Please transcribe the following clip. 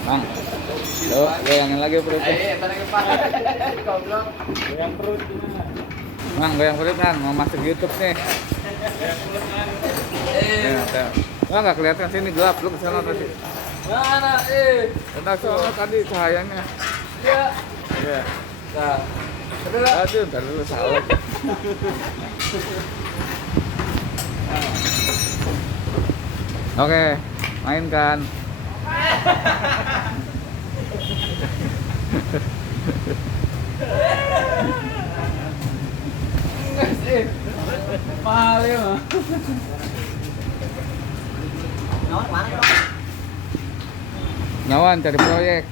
Bang, tuh goyangin lagi perutnya. Goblok. Yang perut gimana? Bang, goyang perut kan, mau masuk YouTube nih. Wah, nggak kelihatan sini gelap, lu kesana tadi. Mana? Udah sono tadi cahayanya. Ya. Iya. Nah. Udah. Aduh, ntar dulu salah. Oke, mainkan. Mahal ya, mah. Nyawan cari proyek.